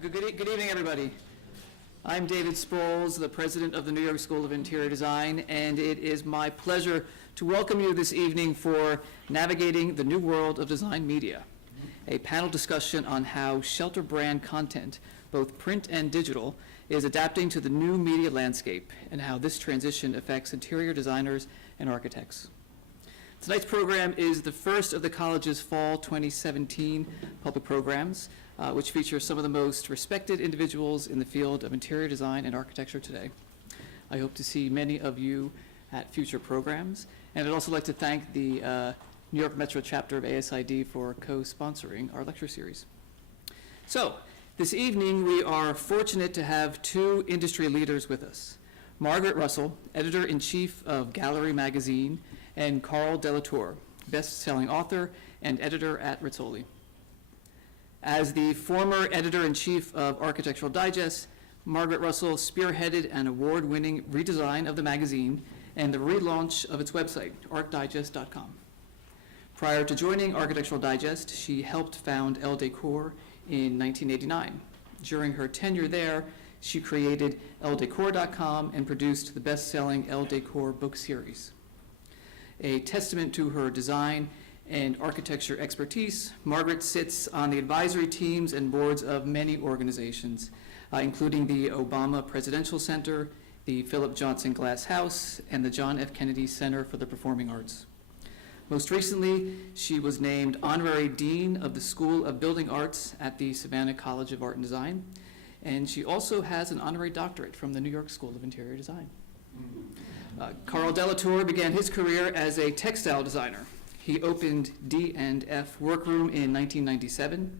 Good evening, everybody. I'm David Sproles, the president of the New York School of Interior Design, and it is my pleasure to welcome you this evening for Navigating the New World of Design Media, a panel discussion on how shelter brand content, both print and digital, is adapting to the new media landscape and how this transition affects interior designers and architects. Tonight's program is the first of the college's fall 2017 public programs, which features some of the most respected individuals in the field of interior design and architecture today. I hope to see many of you at future programs, and I'd also like to thank the New York Metro chapter of ASID for co-sponsoring our lecture series. So, this evening we are fortunate to have two industry leaders with us. Margaret Russell, editor-in-chief of Gallery magazine, and Carl Delatour, best-selling author and editor at Rizzoli. As the former editor-in-chief of Architectural Digest, Margaret Russell spearheaded an award-winning redesign of the magazine and the relaunch of its website, arcdigest.com. Prior to joining Architectural Digest, she helped found Elle Decor in 1989. During her tenure there, she created elledecor.com and produced the best-selling Elle Decor book series. A testament to her design and architecture expertise, Margaret sits on the advisory teams and boards of many organizations, including the Obama Presidential Center, the Philip Johnson Glass House, and the John F. Kennedy Center for the Performing Arts. Most recently, she was named Honorary Dean of the School of Building Arts at the Savannah College of Art and Design, and she also has an honorary doctorate from the New York School of Interior Design. Carl Delatour began his career as a textile designer. He opened D&F Workroom in 1997,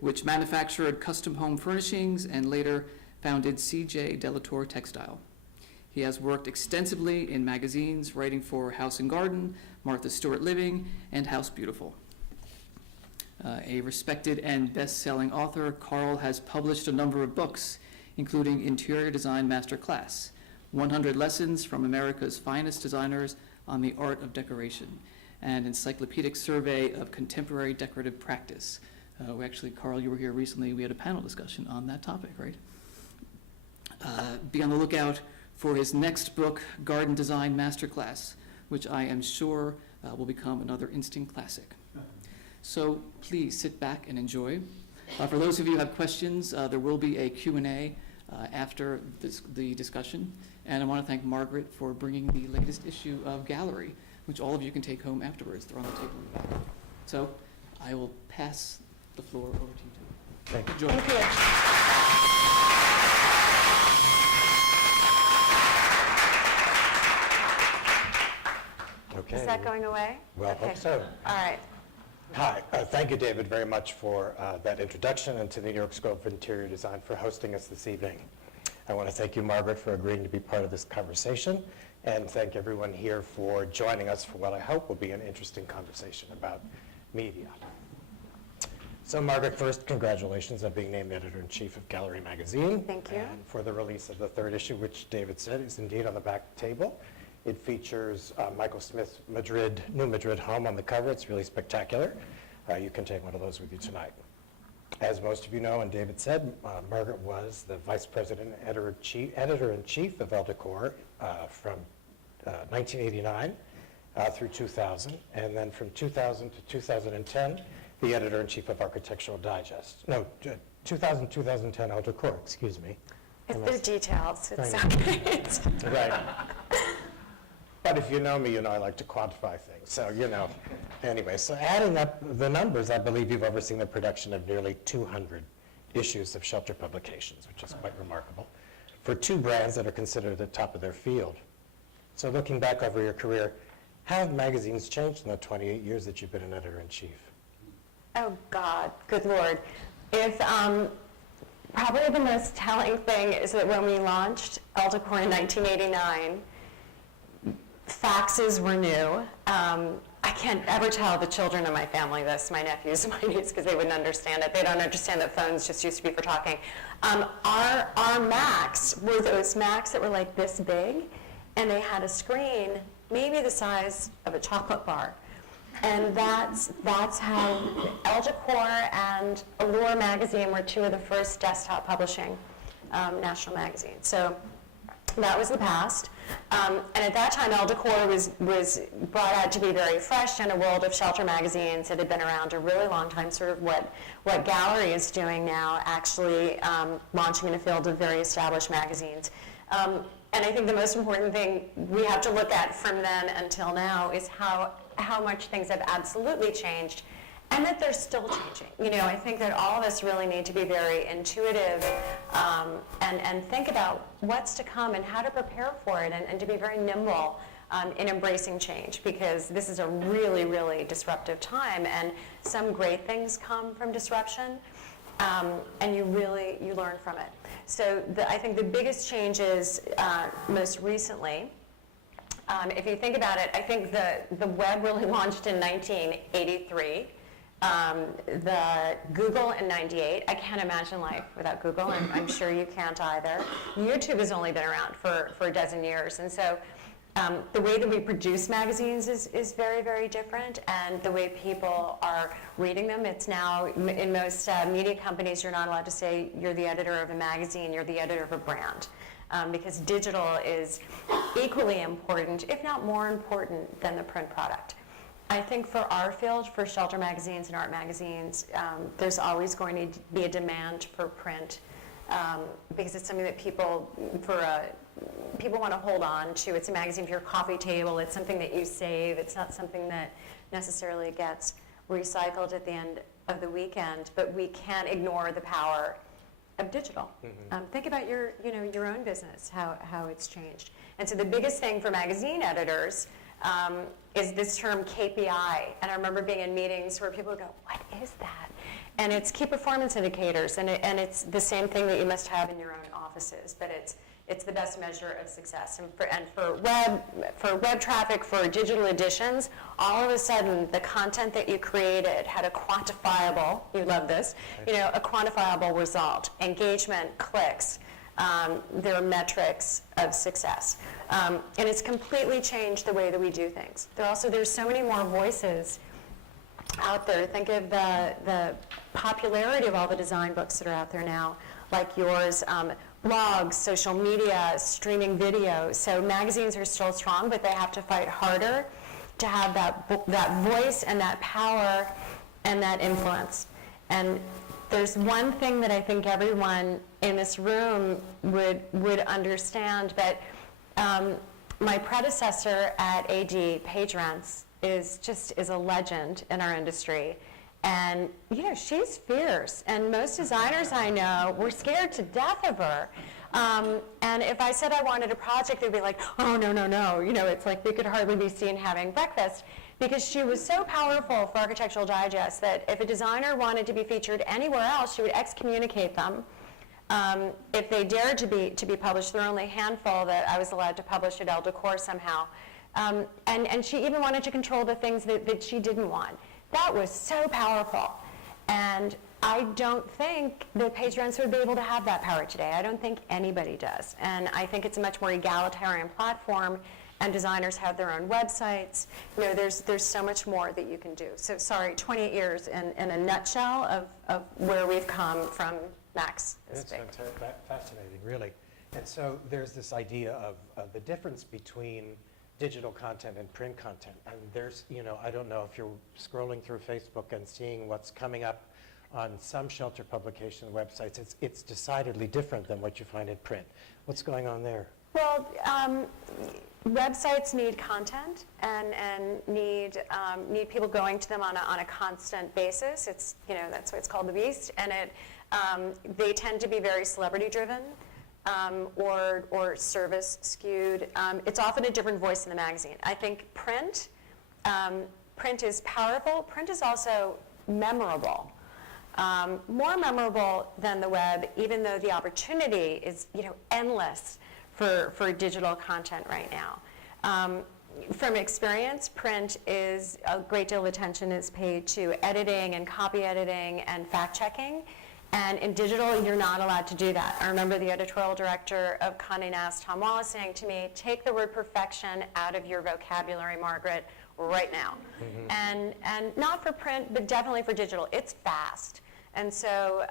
which manufactured custom home furnishings and later founded C.J. Delatour Textile. He has worked extensively in magazines, writing for House & Garden, Martha Stewart Living, and House Beautiful. A respected and best-selling author, Carl has published a number of books, including Interior Design Masterclass, 100 Lessons from America's Finest Designers on the Art of Decoration, an encyclopedic survey of contemporary decorative practice. Actually, Carl, you were here recently. We had a panel discussion on that topic, right? Be on the lookout for his next book, Garden Design Masterclass, which I am sure will become another instant classic. So please sit back and enjoy. For those of you who have questions, there will be a Q&A after the discussion. And I want to thank Margaret for bringing the latest issue of Gallery, which all of you can take home afterwards. They're on the table in the back. So I will pass the floor over to you two. Thank you. Thank you. Okay. Is that going away? Well, I hope so. All right. Hi, thank you, David, very much for that introduction, and to the New York School of Interior Design for hosting us this evening. I want to thank you, Margaret, for agreeing to be part of this conversation, and thank everyone here for joining us for what I hope will be an interesting conversation about media. So, Margaret, first, congratulations on being named editor-in-chief of Gallery magazine. Thank you. And for the release of the third issue, which David said is indeed on the back table. It features Michael Smith's New Madrid home on the cover. It's really spectacular. You can take one of those with you tonight. As most of you know, and David said, Margaret was the vice president and editor-in-chief of Elle Decor from 1989 through 2000, and then from 2000 to 2010, the editor-in-chief of Architectural Digest. No, 2000-2010 Elle Decor, excuse me. It's the details. It's okay. Right. But if you know me, you know I like to quantify things. So, anyway, so adding up the numbers, I believe you've overseen the production of nearly 200 issues of Shelter publications, which is quite remarkable, for two brands that are considered at the top of their field. So looking back over your career, how have magazines changed in the 28 years that you've been an editor-in-chief? Oh, God. Good Lord. If probably the most telling thing is that when we launched Elle Decor in 1989, faxes were new. I can't ever tell the children of my family this, my nephews and my nieces, because they wouldn't understand it. They don't understand that phones just used to be for talking. Our Macs were those Macs that were like this big, and they had a screen maybe the size of a chocolate bar. And that's how Elle Decor and Allure magazine were two of the first desktop publishing national magazines. So that was the past. And at that time, Elle Decor was brought out to be very fresh in a world of shelter magazines that had been around a really long time, sort of what Gallery is doing now, actually launching in a field of very established magazines. And I think the most important thing we have to look at from then until now is how much things have absolutely changed, and that they're still changing. You know, I think that all of us really need to be very intuitive and think about what's to come and how to prepare for it, and to be very nimble in embracing change, because this is a really, really disruptive time, and some great things come from disruption, and you learn from it. So I think the biggest changes most recently, if you think about it, I think the web really launched in 1983. The Google in 98. I can't imagine life without Google, and I'm sure you can't either. YouTube has only been around for a dozen years, and so the way that we produce magazines is very, very different, and the way people are reading them, it's now, in most media companies, you're not allowed to say you're the editor of a magazine, you're the editor of a brand. Because digital is equally important, if not more important, than the print product. I think for our field, for shelter magazines and art magazines, there's always going to be a demand for print, because it's something that people want to hold on to. It's a magazine for your coffee table. It's something that you save. It's not something that necessarily gets recycled at the end of the weekend, but we can't ignore the power of digital. Think about your own business, how it's changed. And so the biggest thing for magazine editors is this term KPI. And I remember being in meetings where people would go, what is that? And it's key performance indicators, and it's the same thing that you must have in your own offices, but it's the best measure of success. And for web traffic, for digital editions, all of a sudden the content that you created had a quantifiable, you love this, a quantifiable result. Engagement, clicks, there are metrics of success. And it's completely changed the way that we do things. There's so many more voices out there. Think of the popularity of all the design books that are out there now, like yours, blogs, social media, streaming video. So magazines are still strong, but they have to fight harder to have that voice and that power and that influence. And there's one thing that I think everyone in this room would understand, but my predecessor at AD, Paige Rents, is a legend in our industry. And, she's fierce. And most designers I know were scared to death of her. And if I said I wanted a project, they'd be like, oh, no. It's like we could hardly be seen having breakfast. Because she was so powerful for Architectural Digest that if a designer wanted to be featured anywhere else, she would excommunicate them. If they dared to be published, there were only a handful that I was allowed to publish at Elle Decor somehow. And she even wanted to control the things that she didn't want. That was so powerful. And I don't think that Paige Rents would be able to have that power today. I don't think anybody does. And I think it's a much more egalitarian platform, and designers have their own websites. There's so much more that you can do. So sorry, 28 years in a nutshell of where we've come from Max. It's fascinating, really. And so there's this idea of the difference between digital content and print content. And there's, I don't know if you're scrolling through Facebook and seeing what's coming up on some shelter publication websites. It's decidedly different than what you find in print. What's going on there? Well, websites need content and need people going to them on a constant basis. It's that's why it's called the beast, and they tend to be very celebrity driven. Or service skewed. It's often a different voice in the magazine. I think print is powerful. Print is also memorable. More memorable than the web, even though the opportunity is endless for digital content right now. From experience, print is a great deal of attention is paid to editing and copy editing and fact checking. And in digital, you're not allowed to do that. I remember the editorial director of Condé Nast, Tom Wallace, saying to me, take the word perfection out of your vocabulary, Margaret, right now. And not for print, but definitely for digital. It's fast. And so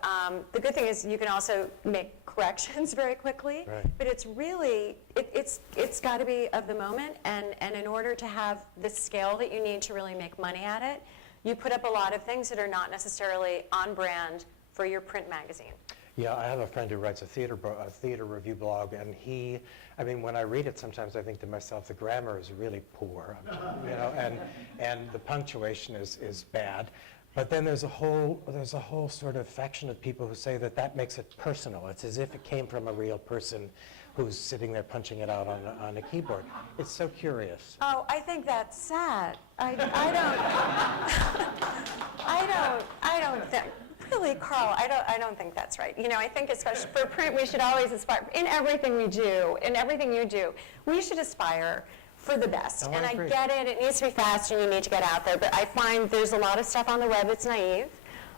the good thing is you can also make corrections very quickly, Right. but it's really, it's got to be of the moment, and in order to have the scale that you need to really make money at it, you put up a lot of things that are not necessarily on brand for your print magazine. Yeah, I have a friend who writes a theater review blog, and when I read it, sometimes I think to myself, the grammar is really poor, and the punctuation is bad. But then there's a whole sort of faction of people who say that makes it personal. It's as if it came from a real person who's sitting there punching it out on a keyboard. It's so curious. Oh, I think that's sad. I don't think. Really, Carl, I don't think that's right. I think especially for print, we should always aspire, in everything we do, in everything you do, we should aspire for the best. Oh, And I agree. get it needs to be fast and you need to get out there, but I find there's a lot of stuff on the web that's naive.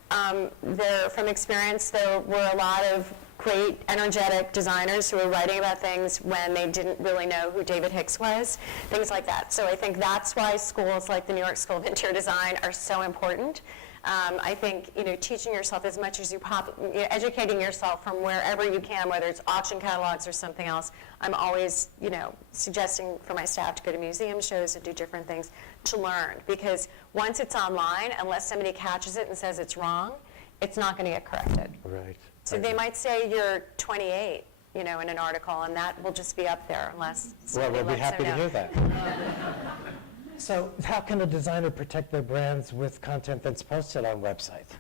From experience, there were a lot of great, energetic designers who were writing about things when they didn't really know who David Hicks was, things like that. So I think that's why schools like the New York School of Interior Design are so important. I think teaching yourself as much as educating yourself from wherever you can, whether it's auction catalogs or something else. I'm always suggesting for my staff to go to museum shows and do different things to learn, because once it's online, unless somebody catches it and says it's wrong, it's not going to get corrected. Right. So they might say you're 28, in an article, and that will just be up there unless Well, somebody we'll be lets them happy to know. hear that. So how can a designer protect their brands with content that's posted on websites?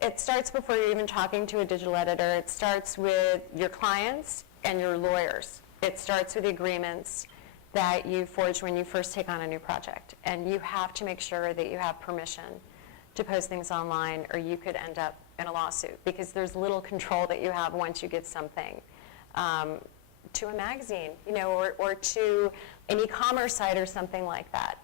It starts before you're even talking to a digital editor. It starts with your clients and your lawyers. It starts with the agreements that you forge when you first take on a new project. And you have to make sure that you have permission to post things online, or you could end up in a lawsuit, because there's little control that you have once you give something to a magazine, or to an e-commerce site or something like that.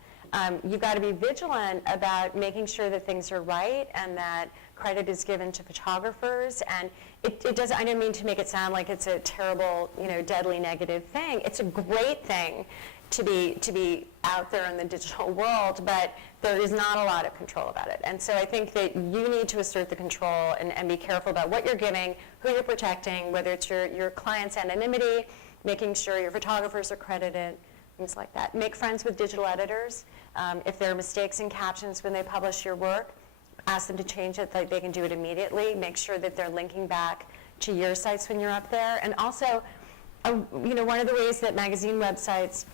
You've got to be vigilant about making sure that things are right and that credit is given to photographers. And it doesn't, I don't mean to make it sound like it's a terrible, deadly negative thing. It's a great thing to be out there in the digital world, but there is not a lot of control about it. And so I think that you need to assert the control and be careful about what you're giving, who you're protecting, whether it's your client's anonymity, making sure your photographers are credited, things like that. Make friends with digital editors. If there are mistakes in captions when they publish your work, ask them to change it. They can do it immediately. Make sure that they're linking back to your sites when you're up there. And also, one of the ways that magazine websites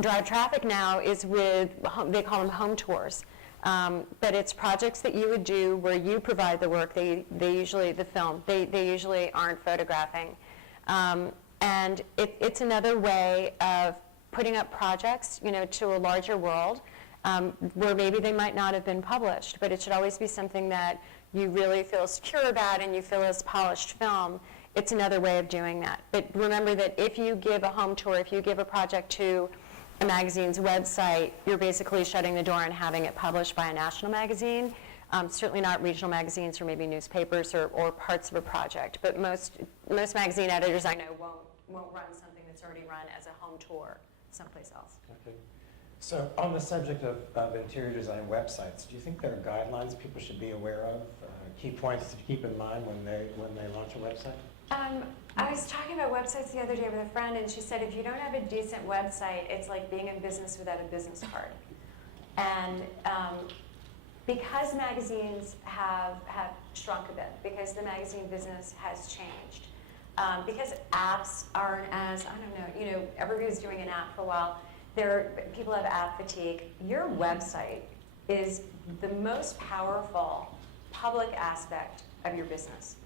drive traffic now is with, they call them home tours. But it's projects that you would do where you provide the work. They usually, the film, they usually aren't photographing. And it's another way of putting up projects, to a larger world, where maybe they might not have been published, but it should always be something that you really feel secure about and you feel is polished film. It's another way of doing that. But remember that if you give a home tour, if you give a project to a magazine's website, you're basically shutting the door and having it published by a national magazine. Certainly not regional magazines or maybe newspapers or parts of a project. But most magazine editors I know won't run something that's already run as a home tour someplace else. Okay. So on the subject of interior design websites, do you think there are guidelines people should be aware of, key points to keep in mind when they launch a website? I was talking about websites the other day with a friend, and she said if you don't have a decent website, it's like being in business without a business card. And because magazines have shrunk a bit, because the magazine business has changed, because apps aren't as, everybody was doing an app for a while, people have app fatigue. Your website is the most powerful public aspect of your business.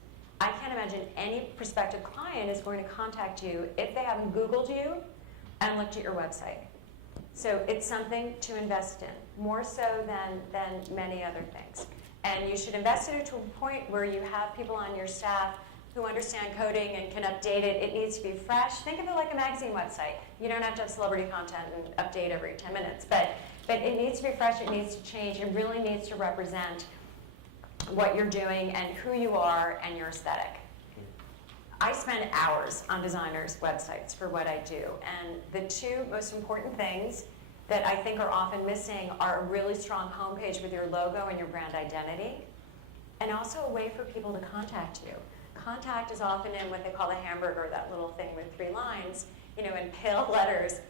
I can't imagine any prospective client is going to contact you if they haven't Googled you and looked at your website. So it's something to invest in, more so than many other things. And you should invest in it to a point where you have people on your staff who understand coding and can update it. It needs to be fresh. Think of it like a magazine website. You don't have to have celebrity content and update every 10 minutes, but it needs to be fresh, it needs to change, it really needs to represent what you're doing and who you are and your aesthetic. I spend hours on designers' websites for what I do, and the two most important things that I think are often missing are a really strong homepage with your logo and your brand identity, and also a way for people to contact you. Contact is often in what they call the hamburger, that little thing with 3 lines, in pale letters.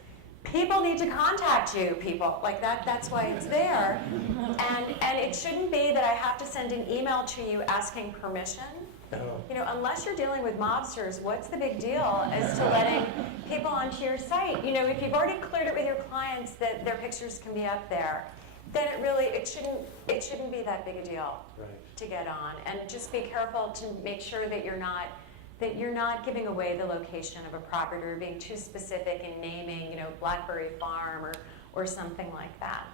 People need to contact you, people. Like that's why it's there. And it shouldn't be that I have to send an email to you asking permission. Unless you're dealing with mobsters, what's the big deal as to letting people onto your site? If you've already cleared it with your clients that their pictures can be up there, then it shouldn't be that big a deal to get on. And just be careful to make sure that you're not giving away the location of a property or being too specific in naming, Blackberry Farm or something like that.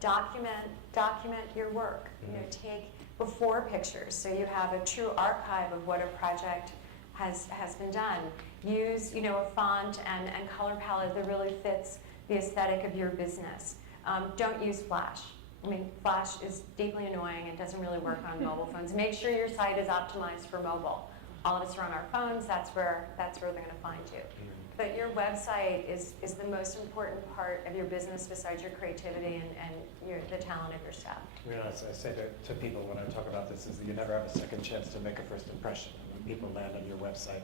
Document your work. Take before pictures so you have a true archive of what a project has been done. Use a font and color palette that really fits the aesthetic of your business. Don't use Flash. Flash is deeply annoying. It doesn't really work on mobile phones. Make sure your site is optimized for mobile. All of us are on our phones. That's where they're going to find you. But your website is the most important part of your business besides your creativity and the talent of your staff. I say to people when I talk about this is that you never have a second chance to make a first impression. When people land on your website,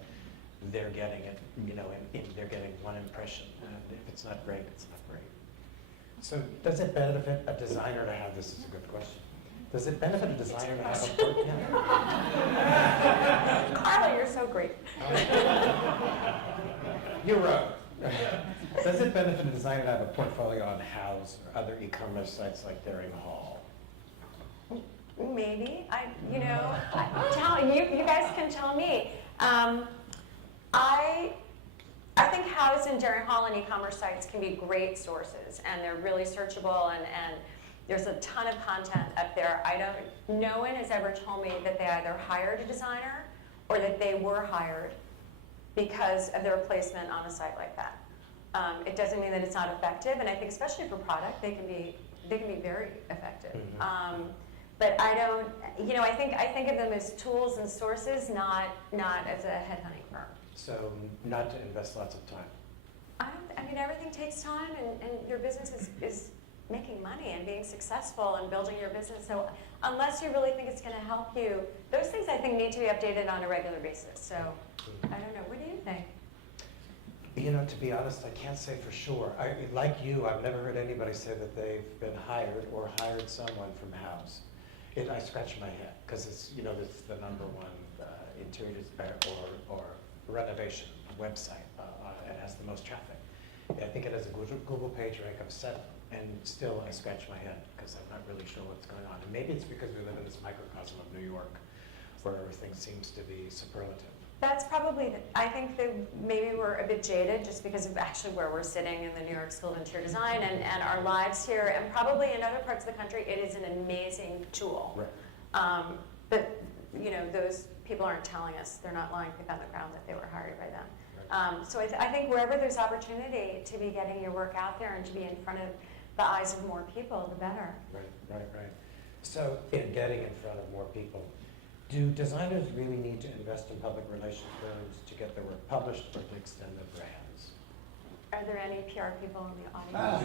they're getting it, and they're getting one impression. And if it's not great, it's not great. So does it benefit a designer to have, this is a good question, does it benefit a designer to have a portfolio? Carla, you're so great. You're right. Does it benefit a designer to have a portfolio on Houzz or other e-commerce sites like Daring Hall? Maybe. You guys can tell me. I think Houzz and Daring Hall and e-commerce sites can be great sources, and they're really searchable, and there's a ton of content up there. No one has ever told me that they either hired a designer or that they were hired because of their placement on a site like that. It doesn't mean that it's not effective, and I think especially for product, they can be very effective. Mm-hmm. But I don't, I think of them as tools and sources, not as a headhunting firm. So not to invest lots of time. Everything takes time, and your business is making money and being successful and building your business. So unless you really think it's going to help you, those things I think need to be updated on a regular basis. So I don't know. What do you think? To be honest, I can't say for sure. Like you, I've never heard anybody say that they've been hired or hired someone from Houzz. I scratch my head because it's the number one interior or renovation website. It has the most traffic. I think it has a Google page rank of 7, and still I scratch my head because I'm not really sure what's going on. And maybe it's because we live in this microcosm of New York where everything seems to be superlative. That's probably, I think that maybe we're a bit jaded just because of actually where we're sitting in the New York School of Interior Design and our lives here, and probably in other parts of the country it is an amazing tool. Right. But those people aren't telling us, they're not lying on the ground that they were hired by them. Right. So I think wherever there's opportunity to be getting your work out there and to be in front of the eyes of more people, the better. Right. So in getting in front of more people, do designers really need to invest in public relations firms to get their work published or to extend their brands? Are there any PR people in the audience?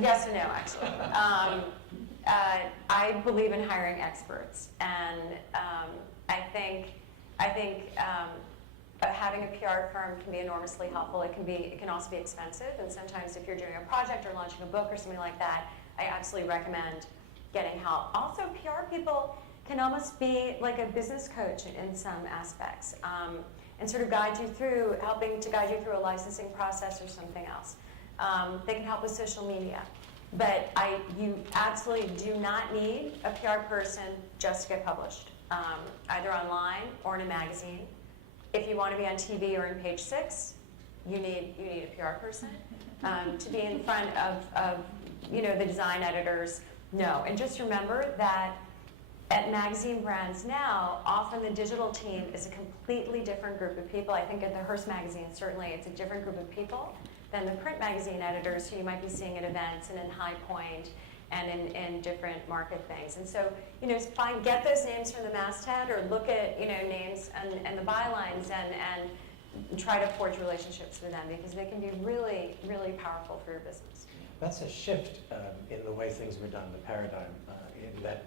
Yes and no, actually. I believe in hiring experts, and I think having a PR firm can be enormously helpful. It can also be expensive, and sometimes if you're doing a project or launching a book or something like that, I absolutely recommend getting help. Also, PR people can almost be like a business coach in some aspects, and sort of helping to guide you through a licensing process or something else. They can help with social media. But you absolutely do not need a PR person just to get published, either online or in a magazine. If you want to be on TV or in Page 6, you need a PR person. To be in front of the design editors, no. And just remember that at magazine brands now, often the digital team is a completely different group of people. I think at the Hearst magazine, certainly, it's a different group of people than the print magazine editors who you might be seeing at events and in High Point and in different market things. And so, get those names from the masthead, or look at, names and the bylines, and try to forge relationships with them, because they can be really, really powerful for your business. That's a shift in the way things were done, the paradigm, in that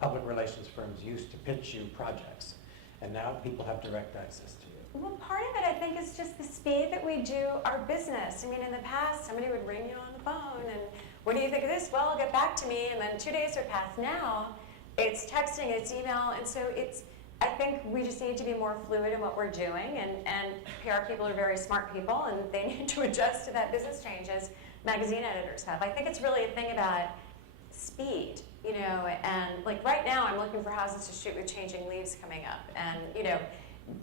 public relations firms used to pitch you projects, and now people have direct access to you. Well, part of it, I think, is just the speed that we do our business. I mean, in the past, somebody would ring you on the phone, and what do you think of this? Well, get back to me, and then 2 days would pass. Now, it's texting, it's email, and so I think we just need to be more fluid in what we're doing, and PR people are very smart people, and they need to adjust to that business change, as magazine editors have. I think it's really a thing about speed, and like right now I'm looking for houses to shoot with changing leaves coming up, and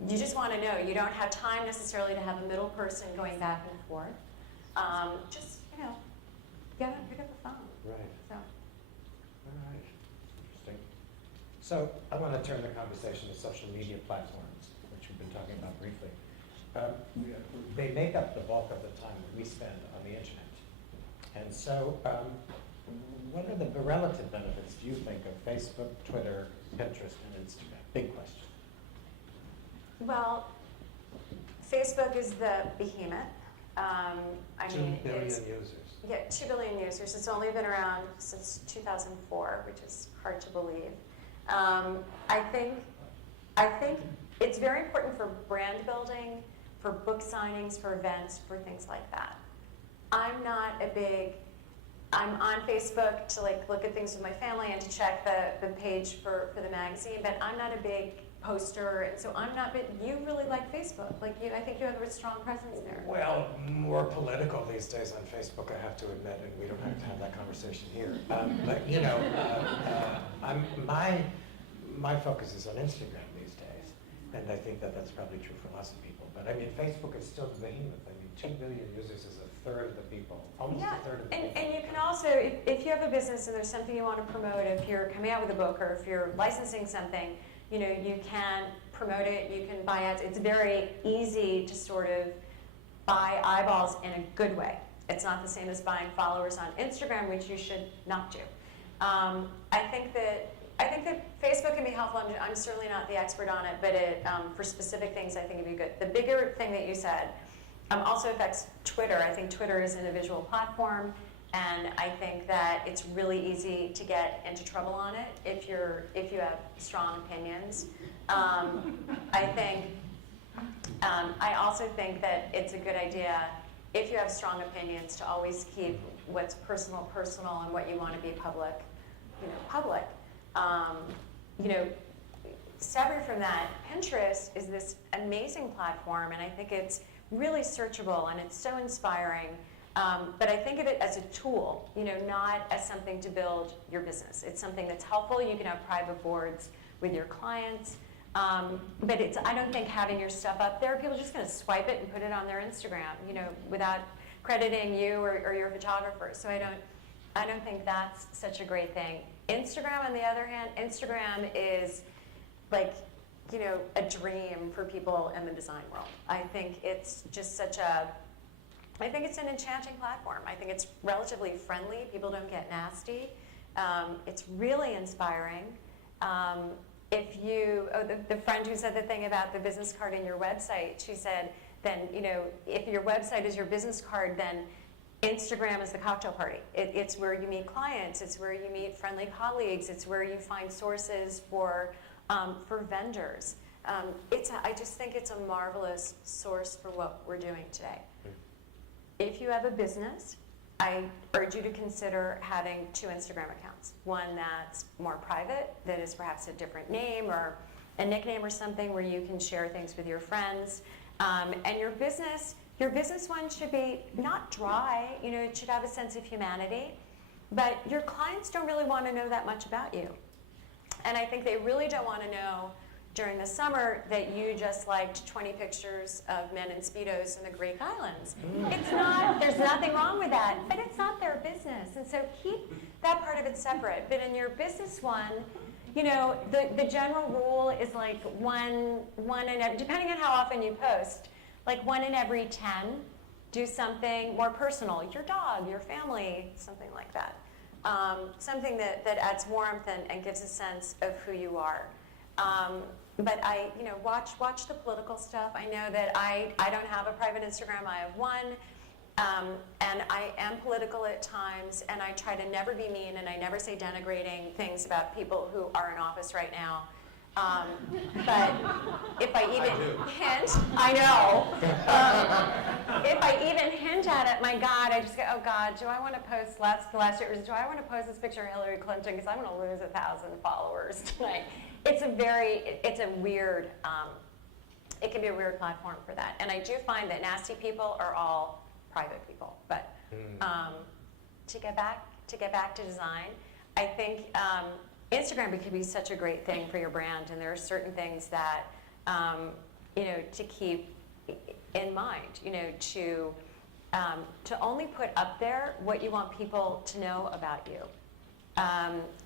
you just want to know, you don't have time necessarily to have a middle person going back and forth. Just, get up, pick up the phone. Right. So. All right. Interesting. So I want to turn the conversation to social media platforms, which we've been talking about briefly. They make up the bulk of the time that we spend on the internet. And so what are the relative benefits, do you think, of Facebook, Twitter, Pinterest, and Instagram? Big question. Well, Facebook is the behemoth. 2 billion users. Yeah, 2 billion users. It's only been around since 2004, which is hard to believe. I think it's very important for brand building, for book signings, for events, for things like that. I'm on Facebook to look at things with my family and to check the page for the magazine, but I'm not a big poster, and so but you really like Facebook. I think you have a strong presence there. Well, more political these days on Facebook, I have to admit, and we don't have to have that conversation here. But my focus is on Instagram these days, and I think that's probably true for lots of people. But I mean, Facebook is still the behemoth. I mean, 2 billion users is a third of the people, almost a third of the people. And you can also, if you have a business and there's something you want to promote, if you're coming out with a book or if you're licensing something, you can promote it, you can buy ads. It's very easy to sort of buy eyeballs in a good way. It's not the same as buying followers on Instagram, which you should not do. I think that Facebook can be helpful. I'm certainly not the expert on it, but for specific things, I think it'd be good. The bigger thing that you said also affects Twitter. I think Twitter is an visual platform, and I think that it's really easy to get into trouble on it if you have strong opinions. I also think that it's a good idea, if you have strong opinions, to always keep what's personal, and what you want to be public, public. Separate from that, Pinterest is this amazing platform, and I think it's really searchable and it's so inspiring. But I think of it as a tool, not as something to build your business. It's something that's helpful. You can have private boards with your clients. But I don't think having your stuff up there, people are just going to swipe it and put it on their Instagram, without crediting you or your photographer. So I don't think that's such a great thing. Instagram, on the other hand, Instagram is a dream for people in the design world. I think it's just I think it's an enchanting platform. I think it's relatively friendly. People don't get nasty. It's really inspiring. The friend who said the thing about the business card in your website, she said, then, if your website is your business card, then Instagram is the cocktail party. It's where you meet clients. It's where you meet friendly colleagues. It's where you find sources for vendors. I just think it's a marvelous source for what we're doing today. If you have a business, I urge you to consider having 2 Instagram accounts. One that's more private, that is perhaps a different name or a nickname or something where you can share things with your friends. And your business one should be not dry, it should have a sense of humanity, but your clients don't really want to know that much about you. And I think they really don't want to know during the summer that you just liked 20 pictures of men in Speedos in the Greek islands. There's nothing wrong with that, but it's not their business. And so keep that part of it separate. But in your business one, the general rule is depending on how often you post, 1 in every 10, do something more personal. Your dog, your family, something like that. something that adds warmth and gives a sense of who you are. But I, watch the political stuff. I know that I don't have a private Instagram. I have one. And I am political at times, and I try to never be mean, and I never say denigrating things about people who are in office right now. But if I even hint, I know. If I even hint at it, my God, I just go, oh God, do I want to post last year? Do I want to post this picture of Hillary Clinton because I'm going to lose 1,000 followers tonight? It's a weird. It can be a weird platform for that, and I do find that nasty people are all private people. But to get back to design, I think Instagram could be such a great thing for your brand, and there are certain things that to keep in mind. To only put up there what you want people to know about you.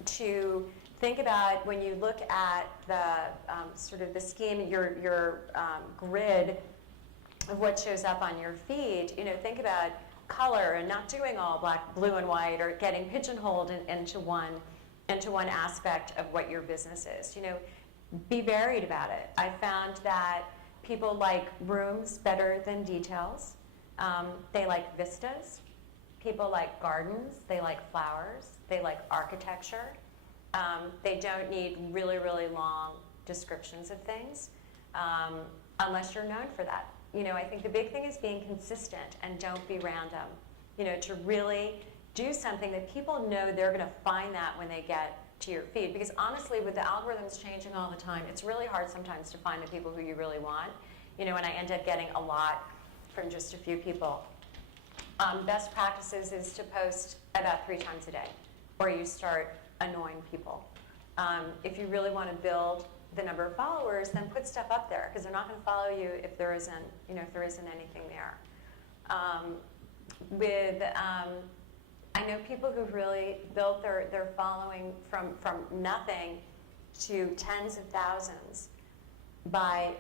To think about when you look at the sort of the scheme, your grid of what shows up on your feed, think about color and not doing all black, blue, and white, or getting pigeonholed into one aspect of what your business is. Be varied about it. I found that people like rooms better than details. They like vistas. People like gardens. They like flowers. They like architecture. They don't need really, really long descriptions of things unless you're known for that. I think the big thing is being consistent and don't be random. To really do something that people know they're going to find that when they get to your feed. Because honestly, with the algorithms changing all the time, it's really hard sometimes to find the people who you really want. And I end up getting a lot from just a few people. Best practices is to post about 3 times a day, or you start annoying people. If you really want to build the number of followers, then put stuff up there, because they're not going to follow you if there isn't anything there. I know people who've really built their following from nothing to tens of thousands by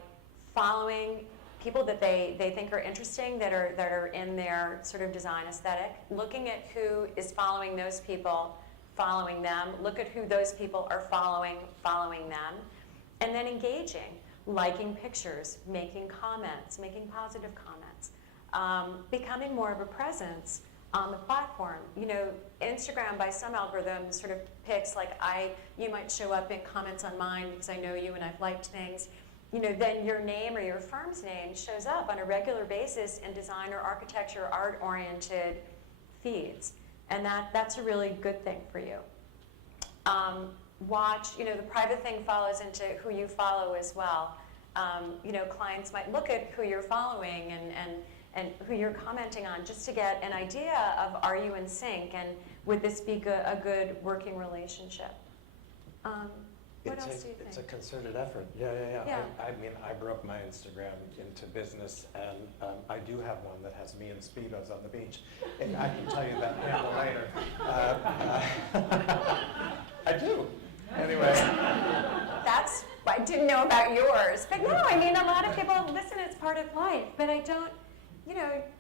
following people that they think are interesting, that are in their sort of design aesthetic, looking at who is following those people, following them, look at who those people are following them, and then engaging, liking pictures, making comments, making positive comments, becoming more of a presence on the platform. Instagram by some algorithms sort of picks, like you might show up in comments on mine because I know you and I've liked things. Then your name or your firm's name shows up on a regular basis in design or architecture, art-oriented feeds. And that's a really good thing for you. Watch, the private thing follows into who you follow as well. Clients might look at who you're following and who you're commenting on just to get an idea of, are you in sync, and would this be a good working relationship? What else do you think? It's a concerted effort. Yeah. I broke my Instagram into business, and I do have one that has me in Speedos on the beach. And I can tell you that handle later. I do. Anyway. I didn't know about yours. But no, a lot of people, listen, it's part of life. But I don't,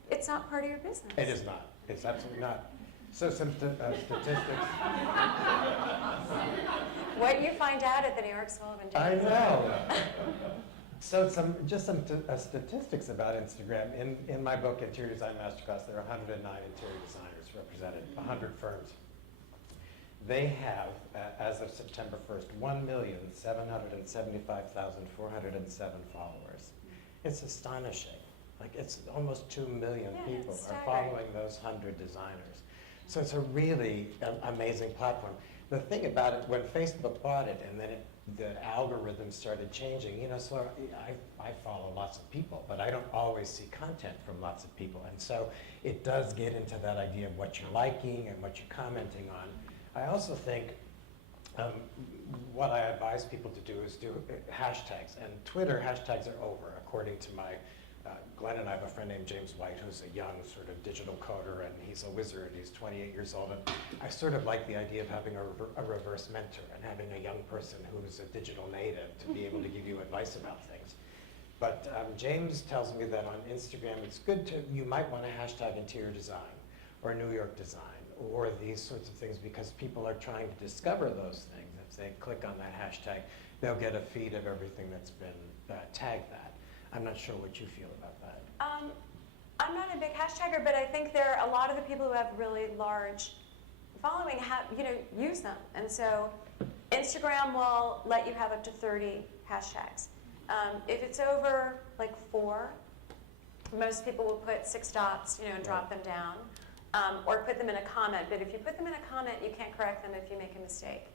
it's not part of your business. It is not. It's absolutely not. So some statistics. What you find out at the New York School of Interior Design. I know. So some statistics about Instagram. In my book, Interior Design Masterclass, there are 109 interior designers represented, 100 firms. They have, as of September 1st, 1,775,407 followers. It's astonishing. Like, it's almost 2 million people are following those 100 designers. So it's a really amazing platform. The thing about it, when Facebook bought it and then the algorithms started changing, so I follow lots of people, but I don't always see content from lots of people. And so it does get into that idea of what you're liking and what you're commenting on. I also think what I advise people to do is do hashtags. And Twitter hashtags are over, according to my Glenn and I have a friend named James White, who's a young sort of digital coder, and he's a wizard. He's 28 years old. And I sort of like the idea of having a reverse mentor and having a young person who's a digital native to be able to give you advice about things. But James tells me that on Instagram, it's good you might want to hashtag interior design or New York design or these sorts of things, because people are trying to discover those things. If they click on that hashtag, they'll get a feed of everything that's been tagged that. I'm not sure what you feel about that. I'm not a big hashtagger, but I think there are a lot of the people who have really large following have, use them. And so Instagram will let you have up to 30 hashtags. If it's over like 4, most people will put 6 dots, and drop them down, or put them in a comment. But if you put them in a comment, you can't correct them if you make a mistake.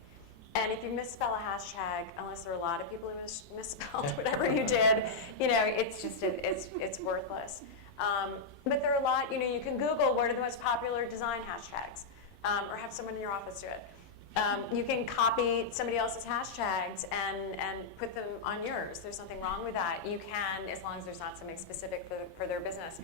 And if you misspell a hashtag, unless there are a lot of people who misspelled whatever you did, it's just, it's worthless. But there are a lot, you can Google what are the most popular design hashtags, or have someone in your office do it. You can copy somebody else's hashtags and put them on yours. There's nothing wrong with that. You can, as long as there's not something specific for their business.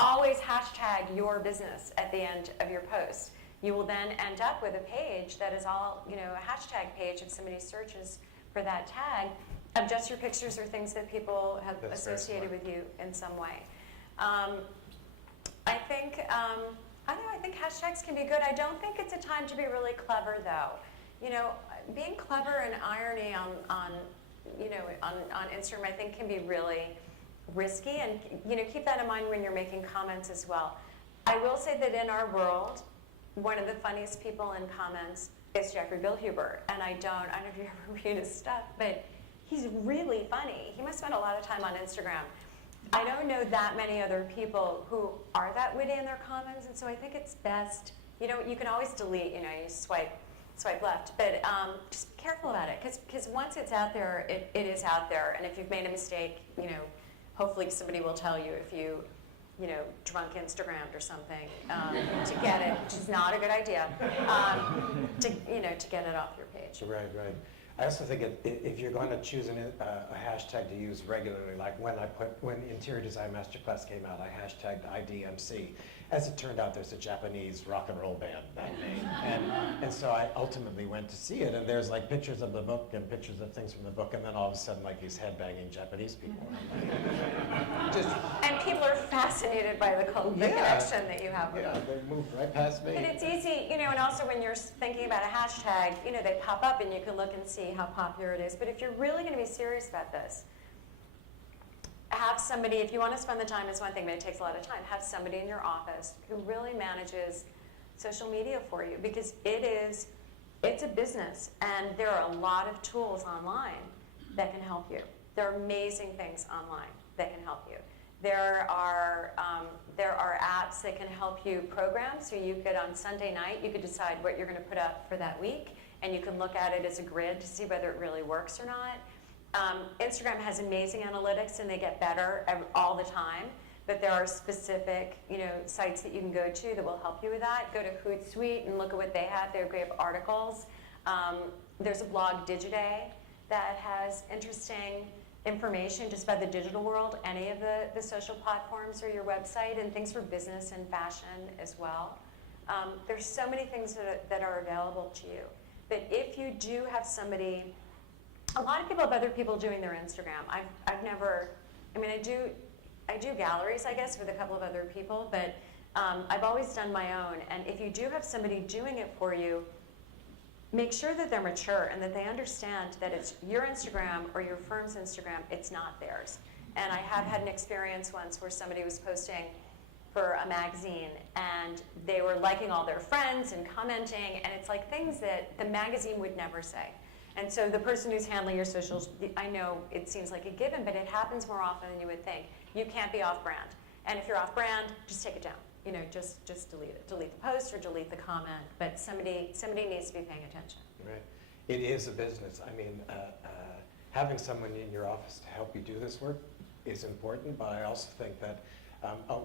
Always hashtag your business at the end of your post. You will then end up with a page that is all, a hashtag page if somebody searches for that tag of just your pictures or things that people have associated with you in some way. I think hashtags can be good. I don't think it's a time to be really clever, though. Being clever and irony on Instagram, I think, can be really risky. And keep that in mind when you're making comments as well. I will say that in our world, one of the funniest people in comments is Jeffrey Billhuber, and I don't know if you ever read his stuff, but he's really funny. He must spend a lot of time on Instagram. I don't know that many other people who are that witty in their comments, and so I think it's best, you can always delete, you swipe left, but just be careful about it, because once it's out there, it is out there, and if you've made a mistake, hopefully somebody will tell you if you, drunk Instagrammed or something to get it, which is not a good idea, to get it off your page. Right. I also think if you're going to choose a hashtag to use regularly, like when Interior Design Masterclass came out, I hashtagged IDMC. As it turned out, there's a Japanese rock and roll band that name. And so I ultimately went to see it, and there's like pictures of the book and pictures of things from the book, and then all of a sudden like these headbanging Japanese people. And people are fascinated by the connection that you have with them. Yeah, they moved right past me. But it's easy, and also when you're thinking about a hashtag, they pop up and you can look and see how popular it is. But if you're really going to be serious about this, have somebody, if you want to spend the time, is one thing, but it takes a lot of time, have somebody in your office who really manages social media for you, because it's a business, and there are a lot of tools online that can help you. There are amazing things online that can help you. There are apps that can help you program, so you could, on Sunday night, you could decide what you're going to put up for that week, and you can look at it as a grid to see whether it really works or not. Instagram has amazing analytics, and they get better all the time, but there are specific sites that you can go to that will help you with that. Go to Hootsuite and look at what they have. They have great articles. There's a blog, Digiday, that has interesting information just about the digital world, any of the social platforms or your website, and things for business and fashion as well. There's so many things that are available to you. But if you do have somebody, a lot of people have other people doing their Instagram. I've never, I do galleries, I guess, with a couple of other people, but I've always done my own. And if you do have somebody doing it for you, make sure that they're mature and that they understand that it's your Instagram or your firm's Instagram, it's not theirs. And I have had an experience once where somebody was posting for a magazine, and they were liking all their friends and commenting, and it's like things that the magazine would never say. And so the person who's handling your socials, I know it seems like a given, but it happens more often than you would think. You can't be off-brand. And if you're off-brand, just take it down. Just delete it. Delete the post or delete the comment, but somebody needs to be paying attention. Right. It is a business. Having someone in your office to help you do this work is important, but I also think that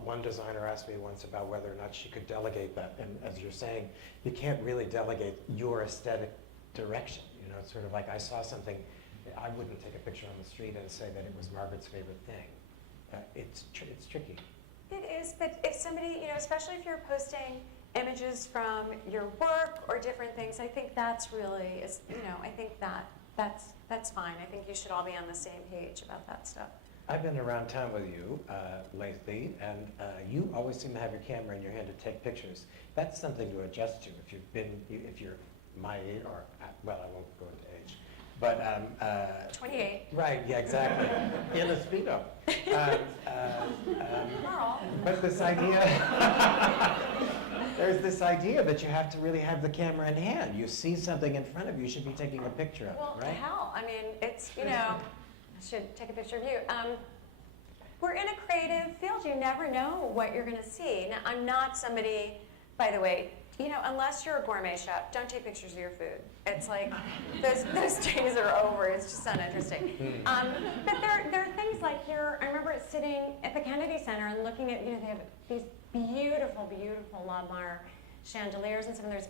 one designer asked me once about whether or not she could delegate that, and as you're saying, you can't really delegate your aesthetic direction. It's sort of like I saw something, I wouldn't take a picture on the street and say that it was Margaret's favorite thing. It's tricky. It is, but if somebody, especially if you're posting images from your work or different things, I think that's really, I think that's fine. I think you should all be on the same page about that stuff. I've been around town with you lately, and you always seem to have your camera in your hand to take pictures. That's something to adjust to if you're my age, or, well, I won't go into age. But 28. right, yeah, exactly. In a Speedo. Carl. But this idea, there's this idea that you have to really have the camera in hand. You see something in front of you, you should be taking a picture of Well, it, right? hell, I mean, it's, I should take a picture of you. We're in a creative field. You never know what you're going to see. Now, I'm not somebody, by the way, unless you're a gourmet chef, don't take pictures of your food. It's like, those days are over. It's just uninteresting. But there are things like I remember sitting at the Kennedy Center and looking at, they have these beautiful, beautiful Lobmar chandeliers and some of those,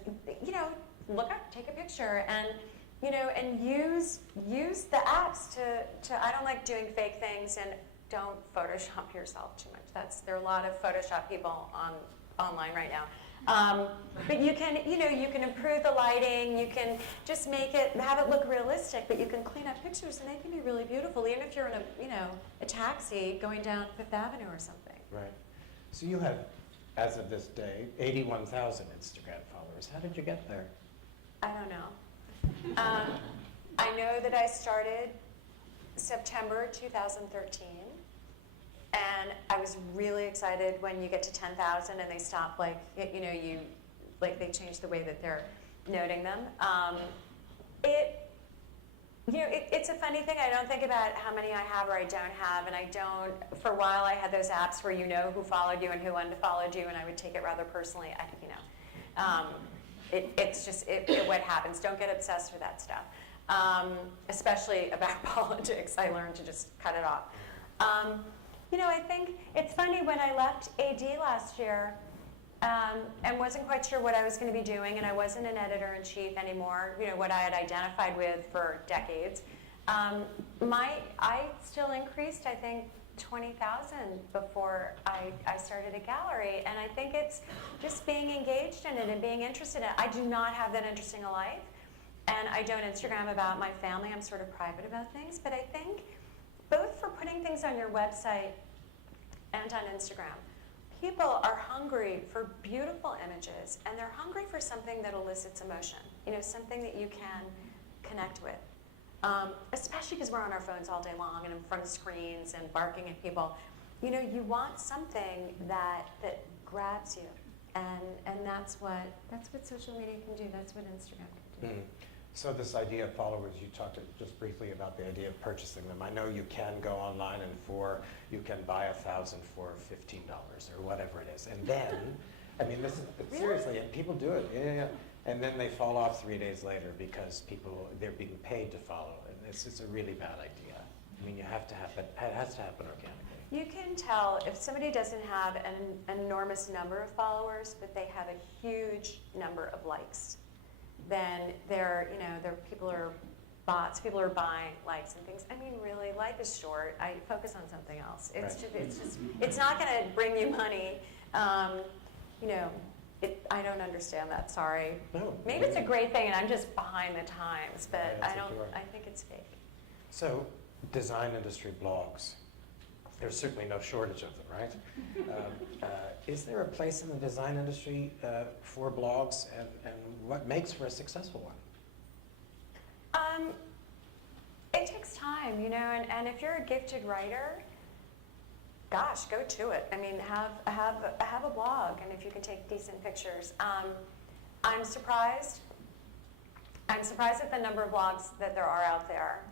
look up, take a picture, and use the apps to I don't like doing fake things, and don't Photoshop yourself too much. There are a lot of Photoshop people online right now. But you can improve the lighting, you can just have it look realistic, but you can clean up pictures and they can be really beautiful, even if you're in a taxi going down Fifth Avenue or something. Right. So you have, as of this day, 81,000 Instagram followers. How did you get there? I don't know. I know that I started September 2013, and I was really excited when you get to 10,000 and they stop, they change the way that they're noting them. It's a funny thing. I don't think about how many I have or I don't have, and I don't. For a while, I had those apps where who followed you and who unfollowed you, and I would take it rather personally. It's just what happens. Don't get obsessed with that stuff, especially about politics. I learned to just cut it off. I think it's funny, when I left AD last year and wasn't quite sure what I was going to be doing, and I wasn't an editor-in-chief anymore, what I had identified with for decades, I still increased, I think, 20,000 before I started a gallery. And I think it's just being engaged in it and being interested in it. I do not have that interesting a life, and I don't Instagram about my family. I'm sort of private about things. But I think both for putting things on your website and on Instagram, people are hungry for beautiful images, and they're hungry for something that elicits emotion, something that you can connect with. Especially because we're on our phones all day long and in front of screens and barking at people. You want something that grabs you, and that's what social media can do. That's what Instagram can do. Mm. So this idea of followers, you talked just briefly about the idea of purchasing them. I know you can go online and you can buy 1,000 for $15 or whatever it is, and then, Really? seriously, and people do it, yeah. And then they fall off 3 days later because they're being paid to follow, and it's a really bad idea. You have to happen. It has to happen organically. You can tell if somebody doesn't have an enormous number of followers, but they have a huge number of likes. Then people are bots. People are buying likes and things. Really, life is short. I focus on something else. It's not going to bring you money. I don't understand that. Sorry. No. Maybe it's a great thing, and I'm just behind the times. But Yeah, I don't. sure. I think it's fake. So, design industry blogs. There's certainly no shortage of them, right? Is there a place in the design industry for blogs, and what makes for a successful one? It takes time, and if you're a gifted writer, gosh, go to it. Have a blog, and if you can take decent pictures. I'm surprised at the number of blogs that there are out there.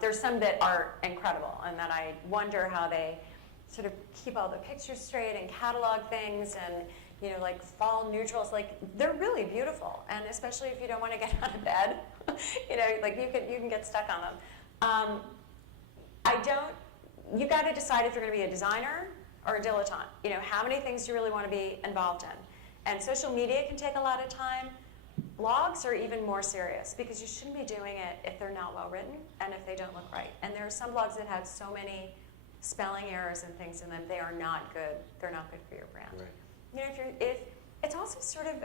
There's some that are incredible, and that I wonder how they sort of keep all the pictures straight and catalog things, and like fall neutrals. They're really beautiful, and especially if you don't want to get out of bed, you can get stuck on them. You got to decide if you're going to be a designer or a dilettante. How many things do you really want to be involved in? And social media can take a lot of time. Blogs are even more serious, because you shouldn't be doing it if they're not well written and if they don't look right. And there are some blogs that have so many spelling errors and things in them, they are not good. They're not good for your brand. Right. If it's also sort of,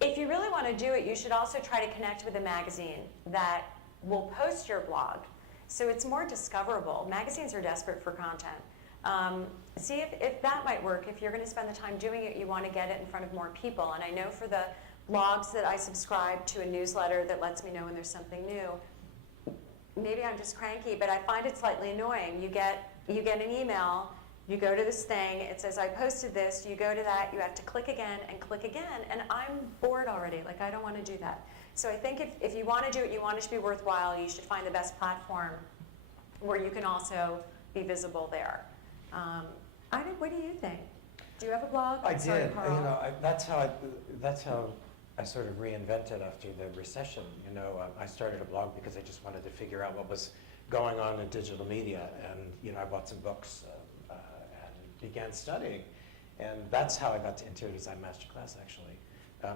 if you really want to do it, you should also try to connect with a magazine that will post your blog, So it's more discoverable. Magazines are desperate for content. See if that might work. If you're going to spend the time doing it, you want to get it in front of more people. And I know for the blogs that I subscribe to a newsletter that lets me know when there's something new, maybe I'm just cranky, but I find it slightly annoying. You get an email, you go to this thing, it says I posted this, you go to that, you have to click again, and I'm bored already. Like, I don't want to do that. So I think if you want to do it, you want it to be worthwhile, you should find the best platform where you can also be visible there. What do you think? Do you have a blog? I Sorry, did. Carl. That's how I sort of reinvented after the recession. I started a blog because I just wanted to figure out what was going on in digital media, and I bought some books and began studying, and that's how I got to Interior Design Masterclass. Actually,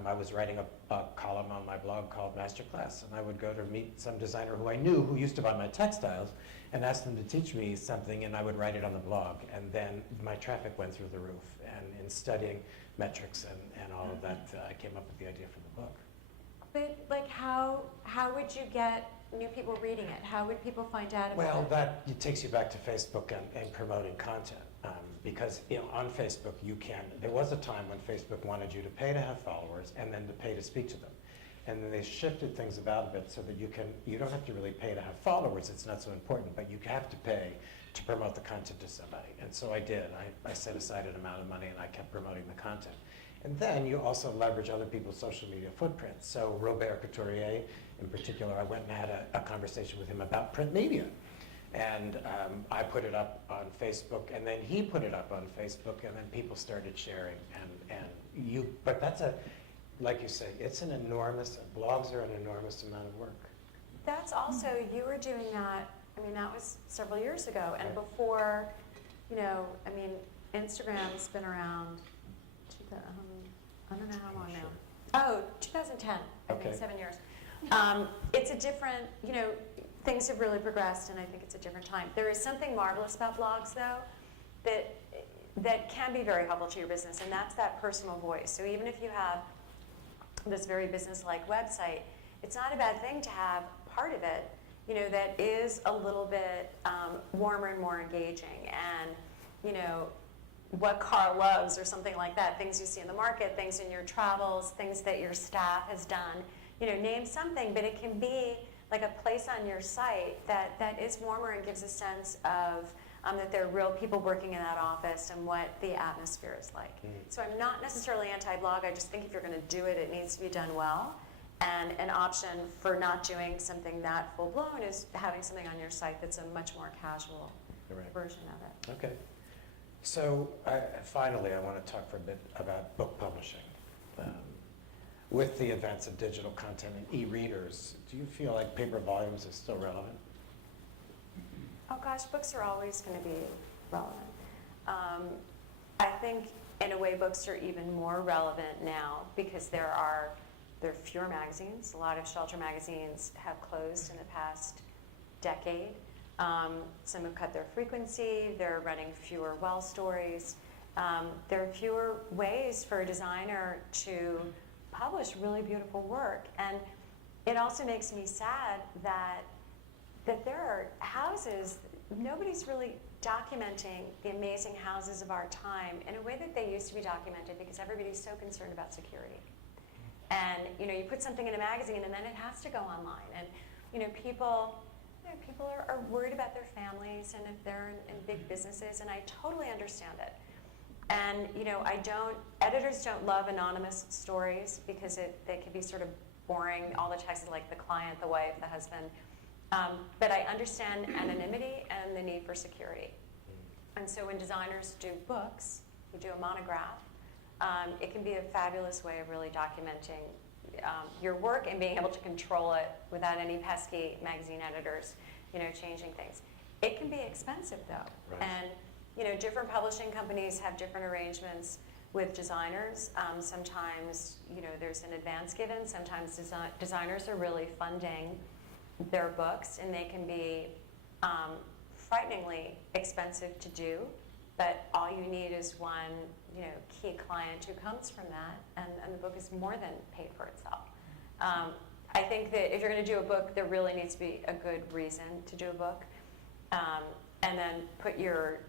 I was writing a column on my blog called Masterclass, and I would go to meet some designer who I knew who used to buy my textiles, and ask them to teach me something, and I would write it on the blog, and then my traffic went through the roof. And in studying metrics and all of that, I came up with the idea for the book. But like, how would you get new people reading it? How would people find out about Well, it? that takes you back to Facebook and promoting content. Because on Facebook, there was a time when Facebook wanted you to pay to have followers and then to pay to speak to them. And then they shifted things about a bit so that you don't have to really pay to have followers, it's not so important, but you have to pay to promote the content to somebody. And so I did. I set aside an amount of money and I kept promoting the content. And then you also leverage other people's social media footprints. So Robert Couturier, in particular, I went and had a conversation with him about print media. And I put it up on Facebook, and then he put it up on Facebook, and then people started sharing. But that's like you say, blogs are an enormous amount of work. That's also, you were doing that, that was several years ago, and before, Instagram's been around, I don't know how long now. Oh, 2010, I think, Okay. 7 years. It's a different, things have really progressed, and I think it's a different time. There is something marvelous about blogs, though, that can be very helpful to your business, and that's that personal voice. So even if you have this very business-like website, it's not a bad thing to have part of it, that is a little bit warmer and more engaging, and, what Carl loves or something like that, things you see in the market, things in your travels, things that your staff has done, name something, but it can be like a place on your site that is warmer and gives a sense of that there are real people working in that office and what the atmosphere is like. So I'm not necessarily anti-blog, I just think if you're going to do it, it needs to be done well. And an option for not doing something that full-blown is having something on your site that's a much more casual version of it. Okay. So finally, I want to talk for a bit about book publishing. With the advance of digital content and e-readers, do you feel like paper volumes are still relevant? Oh gosh, books are always going to be relevant. I think in a way books are even more relevant now because there are fewer magazines. A lot of shelter magazines have closed in the past decade. Some have cut their frequency. They're running fewer well stories. There are fewer ways for a designer to publish really beautiful work. And it also makes me sad that there are houses, nobody's really documenting the amazing houses of our time in a way that they used to be documented because everybody's so concerned about security. And you put something in a magazine and then it has to go online. And people are worried about their families and if they're in big businesses, and I totally understand it. And editors don't love anonymous stories because they can be sort of boring. All the text is like the client, the wife, the husband. But I understand anonymity and the need for security. And so when designers do books, we do a monograph, it can be a fabulous way of really documenting your work and being able to control it without any pesky magazine editors, changing things. It can be expensive though. Right. And different publishing companies have different arrangements with designers. Sometimes there's an advance given. Sometimes designers are really funding their books, and they can be frighteningly expensive to do. But all you need is one, key client who comes from that, and the book is more than paid for itself. I think that if you're going to do a book, there really needs to be a good reason to do a book, and then put your